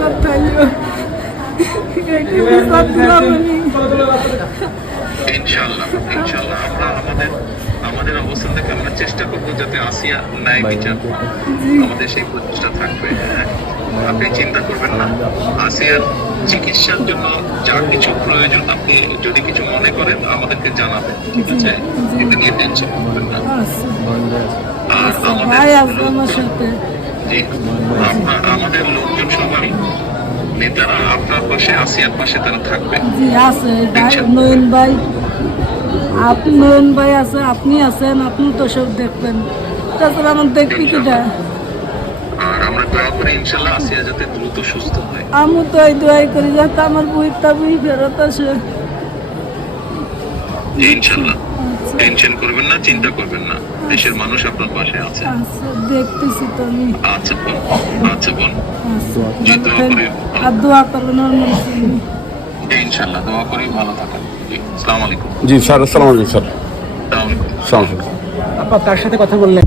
বিচার চাইও। বিচার দিলাম আমি। ইনশাআল্লাহ ইনশাআল্লাহ আমরা আমাদের অবস্থান থেকে আমরা চেষ্টা করবো যাতে আসিয়া ন্যায় বিচার পায়। আমাদের সেই প্রচেষ্টা থাকবে। হ্যাঁ, আপনি চিন্তা করবেন না। আসিয়ার চিকিৎসার জন্য যা কিছু প্রয়োজন আপনি যদি কিছু মনে করেন আমাদেরকে জানাবেন, ঠিক আছে? এটা নিয়ে টেনশন করবেন না। আর ভাই আছে আমার সাথে। আমাদের লোকজন সবাই নেতারা আপনার পাশে, আসিয়ার পাশে তারা থাকবে। জি আছে ভাই, নয়ন ভাই, আপনি নয়ন ভাই আছে, আপনি আছেন, আপনি তো সব দেখবেন। তাছাড়া আমার দেখবি কিটা। আর আমরা দোয়া করি ইনশাআল্লাহ আসিয়া যাতে দ্রুত সুস্থ হয়। আমি তো এই দোয়াই করি যাতে আমার বইটা বই ফেরত আসে। ইনশাআল্লাহ টেনশন করবেন না, চিন্তা করবেন না, দেশের মানুষ আপনার পাশে আছে। আচ্ছা দেখতেছি তো আমি। আচ্ছা বোন, আচ্ছা বোন, আচ্ছা জি দোয়া করি। আর দোয়া করবেন আমার মনে। ইনশাআল্লাহ দোয়া করি, ভালো থাকেন। জি আসসালামু আলাইকুম। জি স্যার, আসসালামু আলাইকুম স্যার। আসসালামু আলাইকুম। আসসালামু আলাইকুম। আপা কার সাথে কথা বললেন?